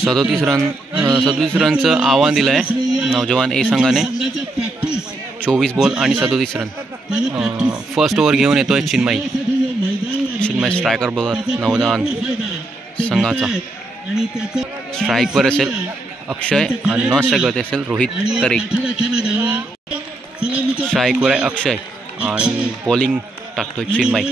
37 रनचं आव्हान दिलं आहे नौजवान ए संघाने. 24 बॉल आणि 37 रन. फर्स्ट ओव्हर घेऊन येतोय चिन्मय स्ट्रायकर बॉलर नौजवान संघाचा. स्ट्राईकवर असेल अक्षय आणि नॉन स्ट्राईकवर असेल रोहित तरेक. स्ट्राईकवर आहे अक्षय आणि बॉलिंग टाकतोय चिन्मय.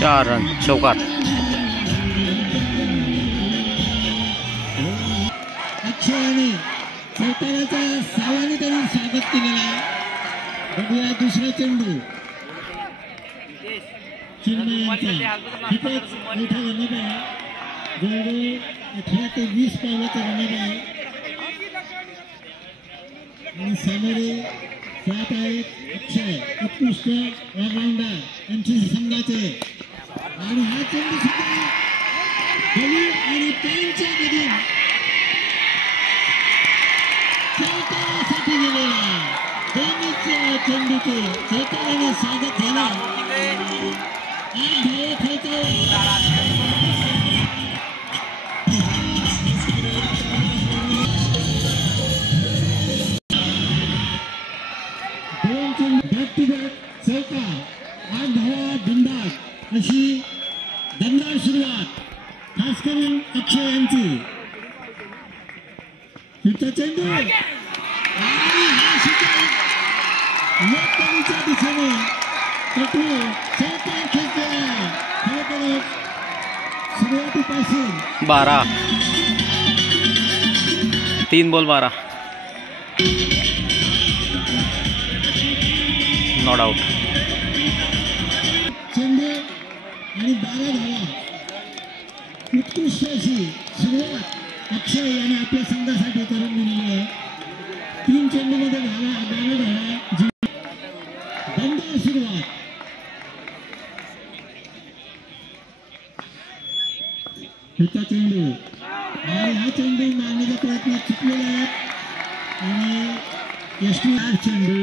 चार रन चौकार. अक्षयाने चौकाराच्या सावळाने त्यांनी स्वागत केलेलं आहे. बघूया दुसरा चेंडू चिन्मयांचा. खूपच मोठा रनअप आहे. जवळजवळ 18 ते 20 पावलाचा रनअप आहे. आणि सामोरे जात आहेत अक्षय उत्कृष्ट ऑलराऊंडर एमसीसी संघाचे. आणि हा चेंडू सुद्धा बली आणि त्यांच्या मधून चौकारासाठी गेलेला. दोन्हीच चेंडूचे चौकाराने स्वागत झालं. 8 धावा खेळतो. दोन चेंडू बॅक टू बॅक चौका. 8 धावा बिंदास अशी दमदार सुरुवात खास करून अक्षय यांची. पुढचा चेंडू आणि हा षटक लोककवीच्या दिशेने कटू चौकार खेळतोय. खरोखरच सुरुवातीपासून 12 3 बॉल 12 नॉट आउट. चेंडू आणि 12 धावा. उत्कृष्ट अशी सुरुवात अक्षय याने आपल्या संघासाठी करून दिलेली आहे. 3 चेंडूमध्ये 12 धावा. दमदार सुरुवात. पुढचा चेंडू आणि हा चेंडू मारण्याचा प्रयत्न चुकलेला आहे. आणि यष्टी 8 चेंडू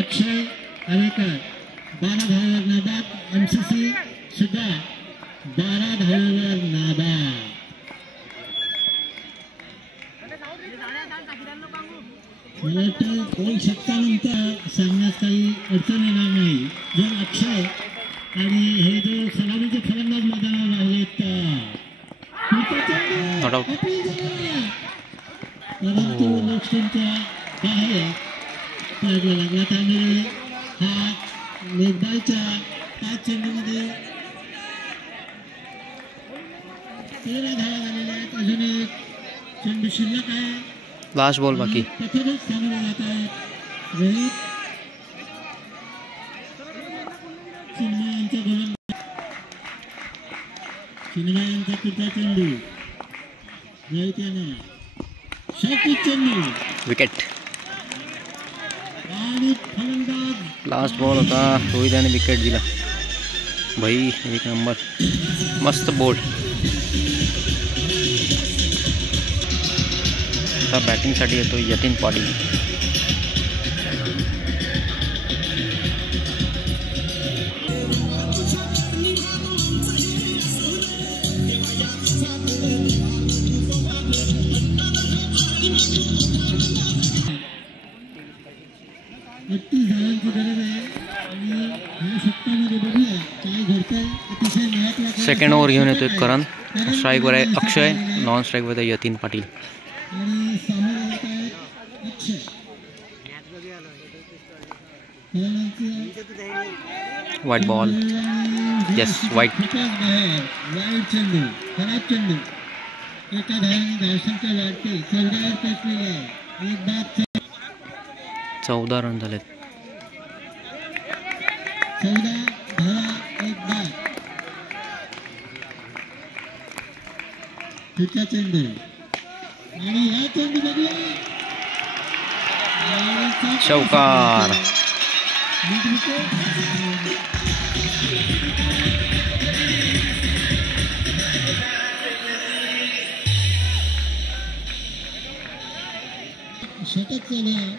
अक्षय आलेकर 12 धावावर नाबाद. एमसीसी सुद्धा 12 धावावर नाबाद. मला वाटतं 2 षटकानंतर सामन्यात काही अडचण येणार नाही जर अक्षय आणि हे जो सलामीचे फलंदाज मैदानावर राहिलेत तर. परंतु लोकस्टमच्या बाहेर पडला लागला. त्यामुळे हा लेगबायच्या 5 चेंडूमध्ये 13 धावा झालेल्या आहेत. अजून एक चेंडू शिल्लक आहे. लास्ट बॉल बाकी. प्रथमच सामोरे जात आहेत रोहित चिन्मयांचा गोलंदाज. चिन्मयांचा पुढचा चेंडू रोहित यांना शॉर्ट चेंडू विकेट. आणि फलंदाज लास्ट बॉल होता रोहित याने विकेट दिला. भाई एक नंबर मस्त बोल्ड. आता बॅटिंगसाठी येतो यतीन पाटील. सेकंड ओव्हर घेऊन येतोय करण. स्ट्राईकवर आहे अक्षय. नॉन स्ट्राईकवर आहे यतीन पाटील. वाईट बॉल. येस वाईट. वाईट चेंडू खराब चेंडू. एका धावाने धावसंख्या वाढते. 14 पोहोचलेली आहे. एक बाद 14 रन झालेत. 14 धावा एक बाद. पुढचा चेंडू आणि या चेंडू बघूया चौकार. षटक चालू आहे.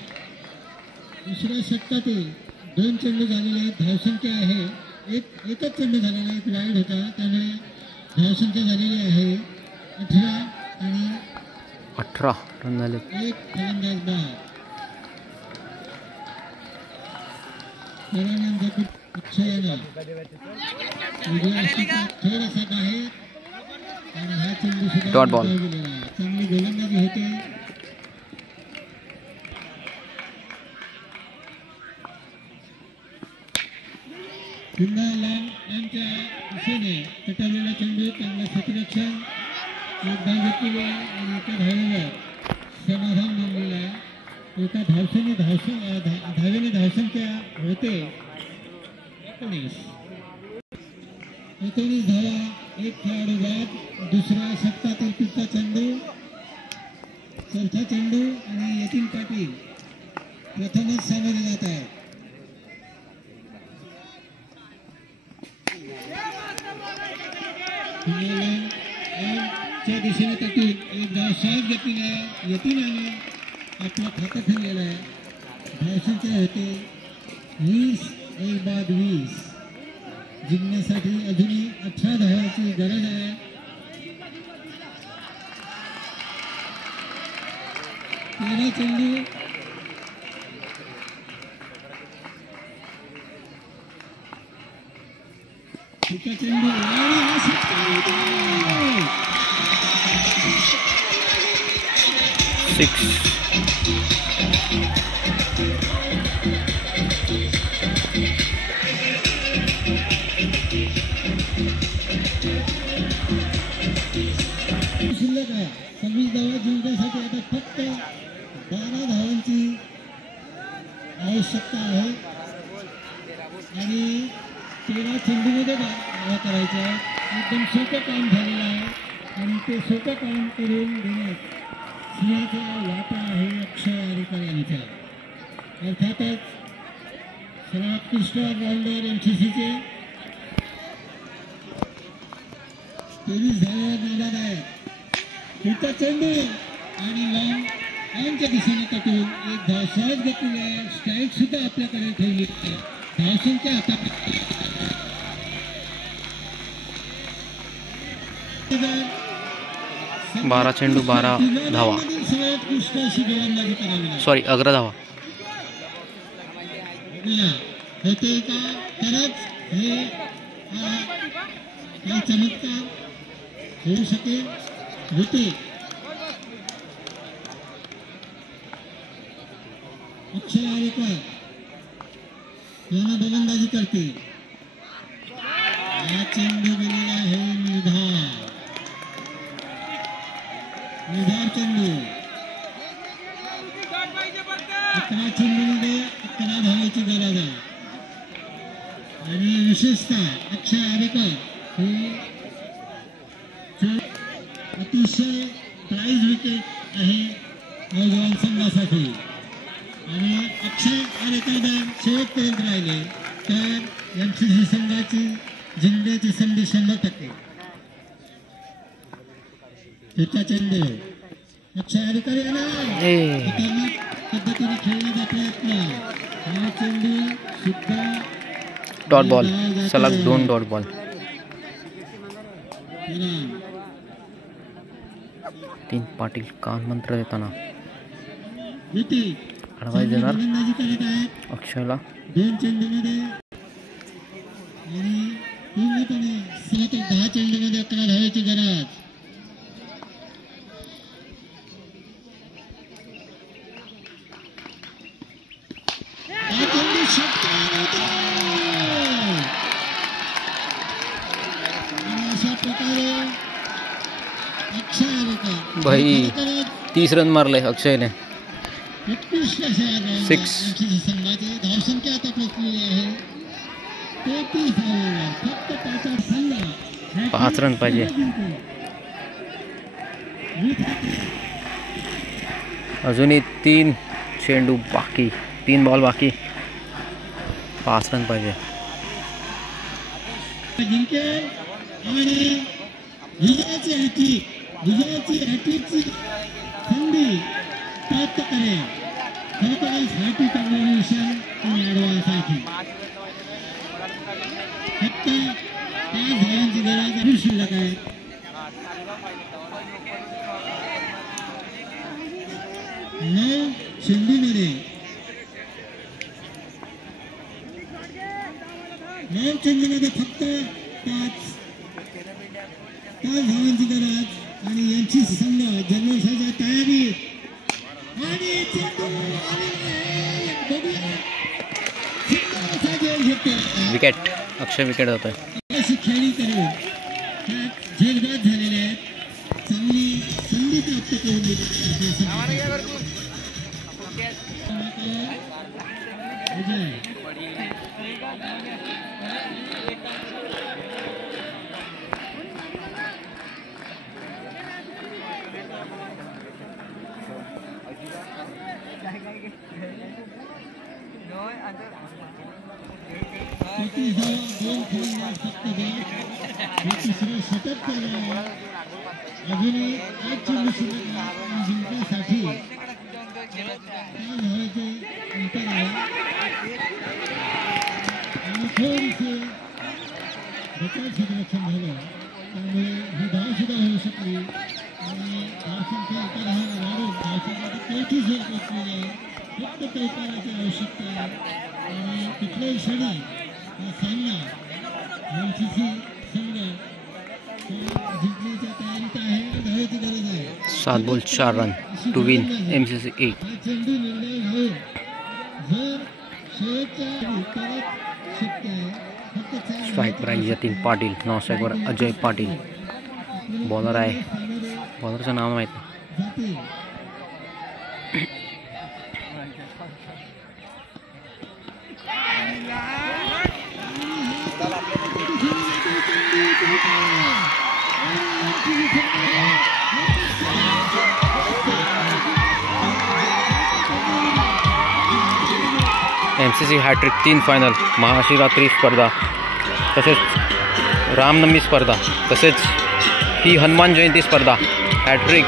दुसऱ्या षटकातील 2 चेंडू झालेले आहेत. धावसंख्या आहे एकच चेंडू झालेला एक वाईड होता, त्यामुळे धावसंख्या झालेली आहे 18 आणि 18 रन झाले. एक फलंदाज बाद. त्यानंतर अक्षयनं थोडासा बाहेर आणि हा चेंडू सुद्धा डॉट बॉल. चांगली गोलंदाजी होते. पुन्हा लांबच्या दिशेने पटवलेला चेंडू, चांगला क्षेत्ररक्षण, एक धाव घेतलेली आहे आणि एका धावेवर समाधान मानलेला आहे. एका धावेने धावसंख्या होते 19 धावा. एक खेळाडू बाद. दुसऱ्या षटकातील पुढचा चेंडू, चौथा चेंडू आणि यतीन पाटील प्रथमच सामोरे जात आहे. च्या दिशेने तटून एक धाव सहज घेतलेला आहे. यतीनाने आपलं खातं ठेवलेलं आहे. धावसंख्या होते 20. एक बाद 20. जिंकण्यासाठी अजूनही 18 धावांची गरज आहे. तेरा चेंडू चेंडू शिल्लक आहे. 26 धावा जिंकण्यासाठी आता फक्त 12 धावांची आवश्यकता आहे आणि 13 चेंडूमध्ये धावा करायच्या आहे. एकदम सोपं काम झालेलं आहे आणि ते सोपं काम करून देण्यात सिंहाचा वाटा आहे अक्षय आरेकर यांचा. अर्थातच सर्वोत्कृष्ट ऑलराऊंडर MCCचे 23 धावांवर नाबाद आहेत. पुढचा चेंडू आणि लांबच्या दिशेने तटून एक धाव सहज घेतलेली आहे. स्ट्राईक सुद्धा आपल्याकडे ठेवली आहे. धावसंख्या आता 12 चेंडू 12 धावा. सर्वोत्कृष्ट अशी गोलंदाजी करावी लागते. सॉरी 11 धावा. होते का खरंच हे काही चमत्कार होऊ शकेल. होते. अक्षय आरेकर यांना गोलंदाजी करते. हा चेंडू गेलेला आहे निर्धार चेंडू. 11 चेंडूमध्ये 11 धावांची गरज आहे आणि विशेषतः अक्षय आरेकर हे अतिशय प्राईज विकेट आहे नौजवान संघासाठी आणि अक्षय आरेकर शेवटपर्यंत राहिले तर MCC संघाची जिंकण्याची संधी 100%. त्याचा चेंडू अक्षय आरेकर यांना पद्धतीने खेळण्याचा प्रयत्न. हा चेंडू सुद्धा डॉट बॉल. सलग 2 डॉट बॉल. तीन पाटील कान मंत्र देताना अडवाईस देणार अक्षयला. 2 चेंडूमध्ये आणि पूर्णपणे 10 चेंडूमध्ये 11 धावांची गरज. भाई 30 रन मारले अक्षयने. 6. संघाची धावसंख्या आता पोहोचलेली आहे 33 धावांवर. फक्त 5 रन पाहिजे. अजूनही 3 चेंडू बाकी, 3 बॉल बाकी, 5 रन पाहिजे. जिंकेल आणि विजयाची हॅट्रिकची संधी प्राप्त करेल. खरोखरच हॅट्रिक कॉम्बिनेशन ॲडव्हान्ससाठी फक्त 5 धावांची गरज आहे. शिल्लक आहे. 9 चेंडूमध्ये 9 चेंडूमध्ये फक्त 5 धावांची गरज आणि यांची संघ जन्मोत्सवाच्या तयारी आणि चेंडू विकेट. अक्षय विकेट जातोय. अशी खेळी करून झेलबाद झालेले आहेत. चांगली संधी प्राप्त करून दिली. सतत अजूनही 8 चेंडू जिंकण्यासाठी धावायचे अंतर आहे आणि थोडीसे बचाव क्षेत्ररक्षण झालं त्यामुळे ही धाव सुद्धा होऊ शकली आणि धावसंख्या एका धावाने वाढून धावसंख्या 33 वर पोहोचलेली आहे. फक्त चौकाराची आवश्यकता आहे आणि कुठल्याही क्षणी हा सामना एमसीसी संघ जिंकण्याच्या तयारीत आहे. धावायची गरज आहे. 7 ball 4 run to win MCC 8. हा चेंडू निर्णय घेऊन जर शेवटच्या परत शक्य आहे. फक्त स्ट्राईक प्राईज यतीन पाटील, नॉस्ट्राईकवर अजय पाटील. बॉलर आहे, बॉलरचं नाव माहीत नाही. MCC हॅट्रिक 3 फायनल, महाशिवरात्री स्पर्धा, तसेच रामनवमी स्पर्धा, तसेच ही हनुमान जयंती स्पर्धा हॅट्रिक